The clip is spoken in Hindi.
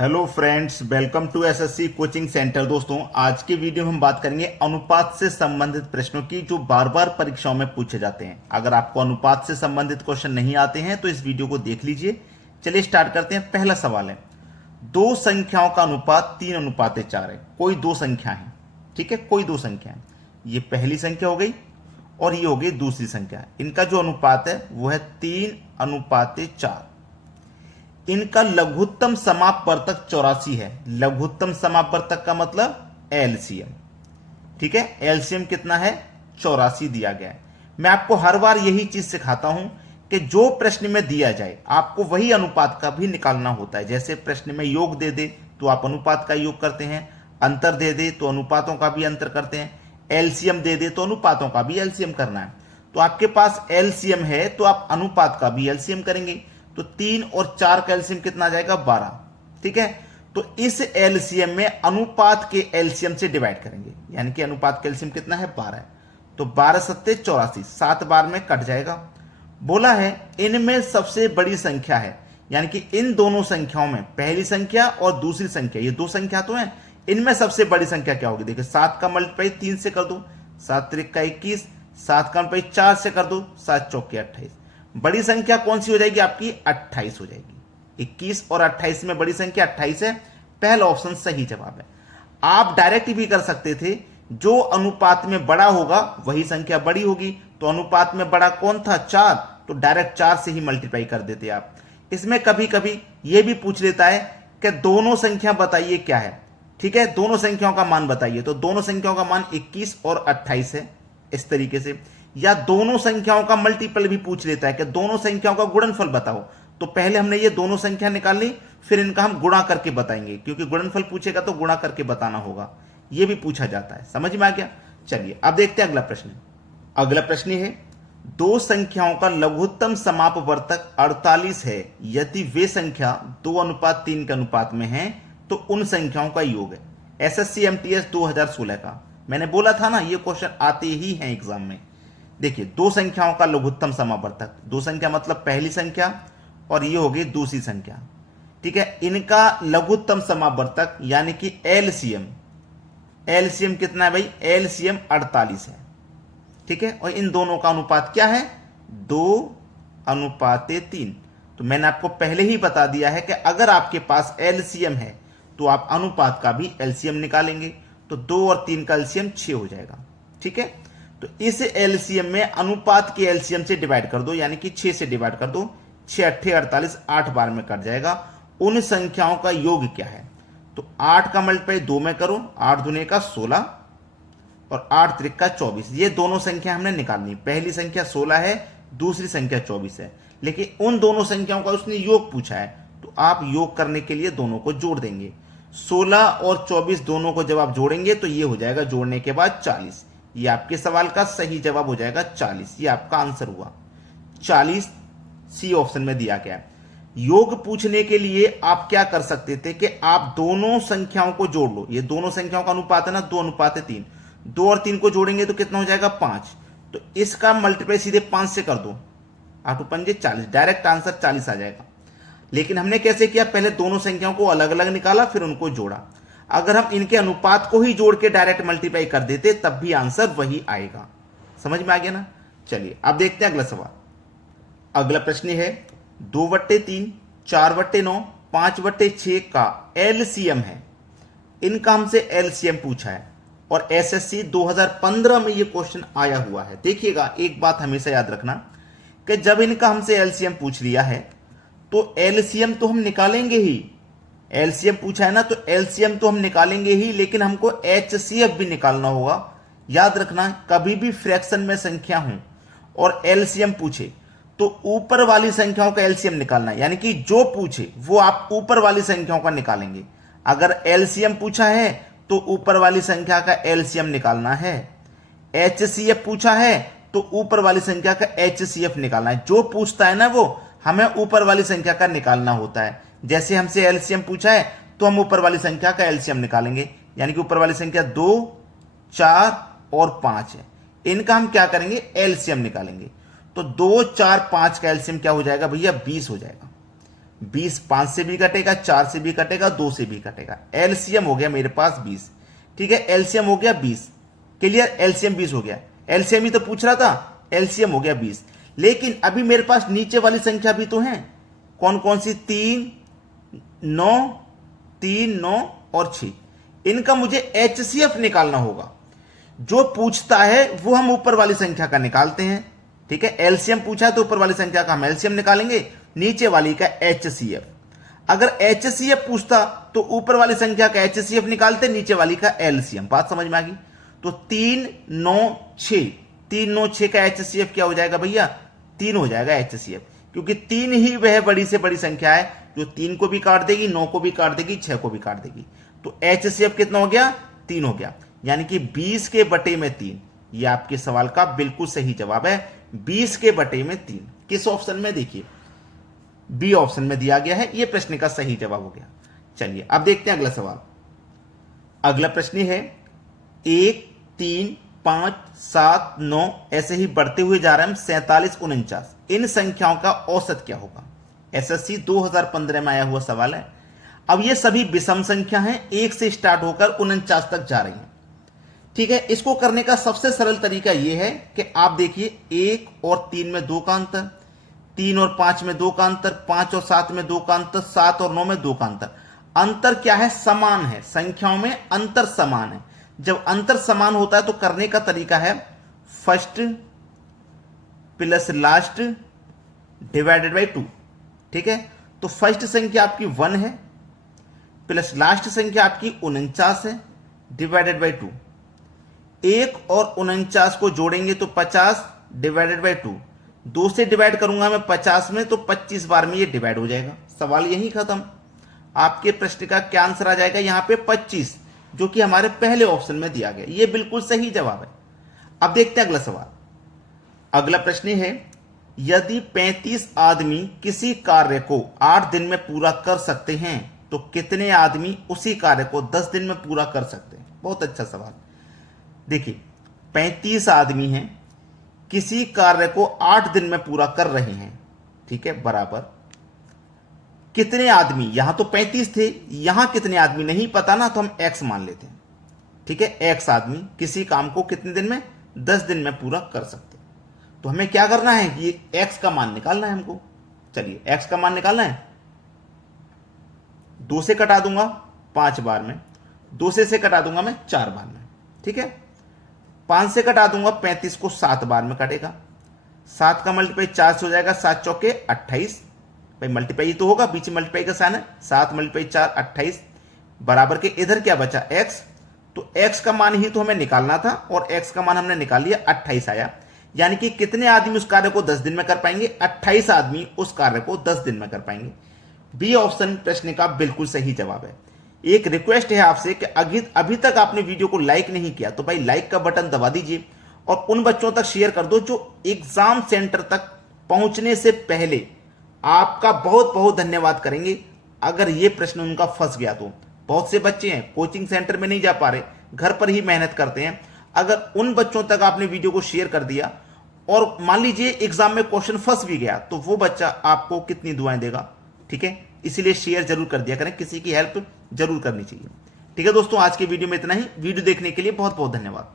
Hello friends, welcome to SSC coaching centre. दोस्तों, आज की वीडियो में हम बात करेंगे अनुपात से संबंधित प्रश्नों की जो बार बार परीक्षाओं में पूछे जाते हैं। अगर आपको अनुपात से संबंधित क्वेश्चन नहीं आते हैं तो इस वीडियो को देख लीजिए। चलिए स्टार्ट करते हैं। पहला सवाल है, दो संख्याओं का अनुपात 3:4 है। कोई दो संख्या है, ठीक है, कोई दो संख्या है। ये पहली संख्या हो गई और ये हो गई दूसरी संख्या। इनका जो अनुपात है वो है 3:4। इनका लघुत्तम समापवर्तक 84 है। लघुत्तम समापवर्तक का मतलब एलसीएम, ठीक है। एलसीएम कितना है? 84 दिया गया है। मैं आपको हर बार यही चीज सिखाता हूं कि जो प्रश्न में दिया जाए आपको वही अनुपात का भी निकालना होता है। जैसे प्रश्न में योग दे दे तो आप अनुपात का योग करते हैं, अंतर दे दे तो अनुपातों का भी अंतर करते हैं, एलसीएम दे दे तो अनुपातों का भी एलसीएम करना है। तो आपके पास एलसीएम है तो आप अनुपात का भी एलसीएम करेंगे। तो 3 और 4 का एलसीएम कितना आ जाएगा? 12, ठीक है। तो इस एलसीएम में अनुपात के एलसीएम से डिवाइड करेंगे, यानी कि अनुपात का एलसीएम कितना है? 12 है। तो 12 सत्ते 84, 7 बार में कट जाएगा। बोला है इनमें सबसे बड़ी संख्या है, यानी कि इन दोनों संख्याओं में, पहली संख्या और दूसरी संख्या, ये दो संख्या तो है, इनमें सबसे बड़ी संख्या क्या होगी? देखिए 7 का मल्टीप्लाई 3 से कर दो, 7 त्रिक का 21, 7 का मल्टीप्लाई 4 से कर दो, 7 चौके 28। बड़ी संख्या कौन सी हो जाएगी आपकी? 28 हो जाएगी। 21 और 28 में बड़ी संख्या 28 है। पहला ऑप्शन सही जवाब है। आप डायरेक्ट भी कर सकते थे, जो अनुपात में बड़ा होगा वही संख्या बड़ी होगी। तो अनुपात में बड़ा कौन था? 4, तो डायरेक्ट 4 से ही मल्टीप्लाई कर देते आप। इसमें कभी कभी यह भी पूछ लेता है कि दोनों संख्या बताइए क्या है, ठीक है, दोनों संख्याओं का मान बताइए। तो दोनों संख्याओं का मान 21 और 28 है, इस तरीके से। या दोनों संख्याओं का मल्टीपल भी पूछ लेता है कि दोनों संख्याओं का गुणनफल बताओ। तो पहले हमने ये दोनों संख्या निकाल ली, फिर इनका हम गुणा करके बताएंगे, क्योंकि गुणनफल पूछेगा तो गुणा करके बताना होगा। ये भी पूछा जाता है। समझ में आ गया? चलिए अब देखते हैं अगला प्रश्न। अगला प्रश्न है, दो संख्याओं का लघुत्तम समापवर्तक 48 है यदि वे संख्या 2:3 के अनुपात में है तो उन संख्याओं का योग है। एसएससी एमटीएस 2016 का। मैंने बोला था ना, ये क्वेश्चन आते ही हैं एग्जाम में। देखिए, दो संख्याओं का लघुत्तम समापवर्तक, दो संख्या मतलब पहली संख्या और ये होगी दूसरी संख्या, ठीक है। इनका लघुत्तम समापवर्तक यानी कि एलसीएम, एलसीएम कितना है भाई? एलसीएम 48 है, ठीक है। और इन दोनों का अनुपात क्या है? 2:3। तो मैंने आपको पहले ही बता दिया है कि अगर आपके पास एलसीएम है तो आप अनुपात का भी एलसीएम निकालेंगे। तो 2 और 3 का एलसीएम 6 हो जाएगा, ठीक है। तो इस एलसीएम में अनुपात के एलसीएम से डिवाइड कर दो, यानी कि 6 से डिवाइड कर दो। 6 अट्ठे 48, 8 बार में कट जाएगा। उन संख्याओं का योग क्या है? तो 8 का मल्टीप्लाई 2 में करो, 8 दूने का 16 और 8 त्रिक का 24। ये दोनों संख्या हमने निकालनी। पहली संख्या 16 है, दूसरी संख्या 24 है, लेकिन उन दोनों संख्याओं का उसने योग पूछा है। तो आप योग करने के लिए दोनों को जोड़ देंगे। 16 और 24 दोनों को जब आप जोड़ेंगे तो ये हो जाएगा जोड़ने के बाद 40। ये आपके सवाल का सही जवाब हो जाएगा 40। ये आपका आंसर हुआ 40, सी ऑप्शन में दिया गया है। योग पूछने के लिए आप क्या कर सकते थे कि आप दोनों संख्याओं को जोड़ लो। ये दोनों संख्याओं का अनुपात है ना, 2:3। 2 और 3 को जोड़ेंगे तो कितना हो जाएगा? 5। तो इसका मल्टीप्लाई सीधे 5 से कर दो, 8 पंजे 40, डायरेक्ट आंसर 40 आ जाएगा। लेकिन हमने कैसे किया? पहले दोनों संख्याओं को अलग अलग निकाला, फिर उनको जोड़ा। अगर हम इनके अनुपात को ही जोड़ के डायरेक्ट मल्टीप्लाई कर देते तब भी आंसर वही आएगा। समझ में आ गया ना? चलिए अब देखते हैं अगला सवाल। अगला प्रश्न है, 2/3, 4/9, 5/6 का एलसीएम है। इनका हमसे एलसीएम पूछा है और एसएससी 2015 में यह क्वेश्चन आया हुआ है। देखिएगा, एक बात हमेशा याद रखना कि जब इनका हमसे एलसीएम पूछ लिया है तो एलसीएम तो हम निकालेंगे ही। एलसीएम पूछा है ना, तो एलसीएम तो हम निकालेंगे ही, लेकिन हमको एचसीएफ भी निकालना होगा। याद रखना, कभी भी फ्रैक्शन में संख्या हो और एलसीएम पूछे तो ऊपर वाली संख्याओं का एलसीएम निकालना है, यानी कि जो पूछे वो आप ऊपर वाली संख्याओं का निकालेंगे। अगर एलसीएम पूछा है तो ऊपर वाली संख्या का एलसीएम निकालना है। एचसीएफ पूछा है तो ऊपर वाली संख्या का एचसीएफ निकालना है। जो पूछता है ना वो हमें ऊपर वाली संख्या का निकालना होता है। जैसे हमसे एलसीएम पूछा है तो हम ऊपर वाली संख्या का एलसीएम निकालेंगे, यानी कि ऊपर वाली संख्या 2, 4 और 5 है। इनका हम क्या करेंगे? एलसीएम निकालेंगे। तो 2, 4, 5 का एलसीएम क्या हो जाएगा भैया? 20 हो जाएगा। 20 5 से भी कटेगा, 4 से भी कटेगा, 2 से भी कटेगा। एलसीएम हो गया मेरे पास 20। ठीक है, एलसीएम हो गया 20। क्लियर, एलसीएम 20 हो गया। एलसीएम ही तो पूछ रहा था, एलसीएम हो गया 20। लेकिन अभी मेरे पास नीचे वाली संख्या भी तो है। कौन कौन सी? 3 9 और 6। इनका मुझे एचसीएफ निकालना होगा। जो पूछता है वो हम ऊपर वाली संख्या का निकालते हैं। ठीक है, एलसीएम पूछा है तो ऊपर वाली संख्या का हम एलसीएम निकालेंगे, नीचे वाली का एचसीएफ। अगर एचसीएफ पूछता तो ऊपर वाली संख्या का एचसीएफ निकालते, नीचे वाली का एलसीएम। बात समझ में आ गई? तो 3 9 6 का एचसीएफ क्या हो जाएगा भैया? 3 हो जाएगा एचसीएफ, क्योंकि 3 ही वह बड़ी से बड़ी संख्या है जो 3 को भी काट देगी, 9 को भी काट देगी, 6 को भी काट देगी। तो एचसीएफ कितना हो गया? 3 हो गया, यानी कि 20 के बटे में 3। ये आपके सवाल का बिल्कुल सही जवाब है, 20 के बटे में 3। किस ऑप्शन में? देखिए बी ऑप्शन में दिया गया है। यह प्रश्न का सही जवाब हो गया। चलिए अब देखते हैं अगला सवाल। अगला प्रश्न है 1 3 5 7 9 ऐसे ही बढ़ते हुए जा रहे हैं 47 49। इन संख्याओं का औसत क्या होगा? एसएससी 2015 में आया हुआ सवाल है। अब ये सभी विषम संख्या हैं, 1 से स्टार्ट होकर 49 तक जा रही हैं। ठीक है, इसको करने का सबसे सरल तरीका यह है कि आप देखिए 1 और 3 में 2 का अंतर, 3 और 5 में 2 का अंतर, 5 और 7 में 2 का अंतर, 7 और 9 में 2 का अंतर। अंतर क्या है? समान है। संख्याओं में अंतर समान है। जब अंतर समान होता है तो करने का तरीका है first plus last divided by 2। ठीक है, तो फर्स्ट संख्या आपकी 1 है, प्लस लास्ट संख्या आपकी 49 है, डिवाइडेड बाई 2। 1 और 49 को जोड़ेंगे तो 50 डिवाइडेड बाई 2। 2 से डिवाइड करूंगा मैं 50 में तो 25 बार में ये डिवाइड हो जाएगा। सवाल यही खत्म। आपके प्रश्न का क्या आंसर आ जाएगा? यहां पे 25, जो कि हमारे पहले ऑप्शन में दिया गया। ये बिल्कुल सही जवाब है। अब देखते हैं अगला सवाल। अगला प्रश्न है यदि 35 आदमी किसी कार्य को 8 दिन में पूरा कर सकते हैं तो कितने आदमी उसी कार्य को 10 दिन में पूरा कर सकते हैं? बहुत अच्छा सवाल। देखिए 35 आदमी हैं, किसी कार्य को 8 दिन में पूरा कर रहे हैं। ठीक है, बराबर कितने आदमी? यहां तो 35 थे, यहां कितने आदमी नहीं पता ना, तो हम x मान लेते हैं। ठीक है, x आदमी किसी काम को कितने दिन में? 10 दिन में पूरा कर सकते हैं। तो हमें क्या करना है? ये x का मान निकालना है हमको। चलिए x का मान निकालना है। 2 से कटा दूंगा 5 बार में, 2 से कटा दूंगा मैं 4 बार में। ठीक है, 5 से कटा दूंगा 35 को 7 बार में कटेगा। 7 का मल्टीप्लाई 4 से हो जाएगा, 7 चौके 28। भाई मल्टीप्लाई तो होगा, बीच में मल्टीप्लाई का साइन है। 7 मल्टीप्लाई 4 28, बराबर के इधर क्या बचा? x। तो x का मान ही तो हमें निकालना था और x का मान हमने निकाल लिया, 28 आया। यानी कि कितने आदमी उस कार्य को 10 दिन में कर पाएंगे? 28 आदमी उस कार्य को 10 दिन में कर पाएंगे। बी ऑप्शन प्रश्न का बिल्कुल सही जवाब है। एक रिक्वेस्ट है आपसे कि अभी तक आपने वीडियो को लाइक नहीं किया तो भाई लाइक का बटन दबा दीजिए और उन बच्चों तक शेयर कर दो जो एग्जाम सेंटर तक पहुंचने से पहले आपका बहुत बहुत धन्यवाद करेंगे अगर ये प्रश्न उनका फंस गया तो। बहुत से बच्चे हैं कोचिंग सेंटर में नहीं जा पा रहे, घर पर ही मेहनत करते हैं। अगर उन बच्चों तक आपने वीडियो को शेयर कर दिया और मान लीजिए एग्जाम में क्वेश्चन फंस भी गया तो वो बच्चा आपको कितनी दुआएं देगा? ठीक है, इसीलिए शेयर जरूर कर दिया करें, किसी की हेल्प जरूर करनी चाहिए। ठीक है दोस्तों, आज के वीडियो में इतना ही। वीडियो देखने के लिए बहुत बहुत धन्यवाद।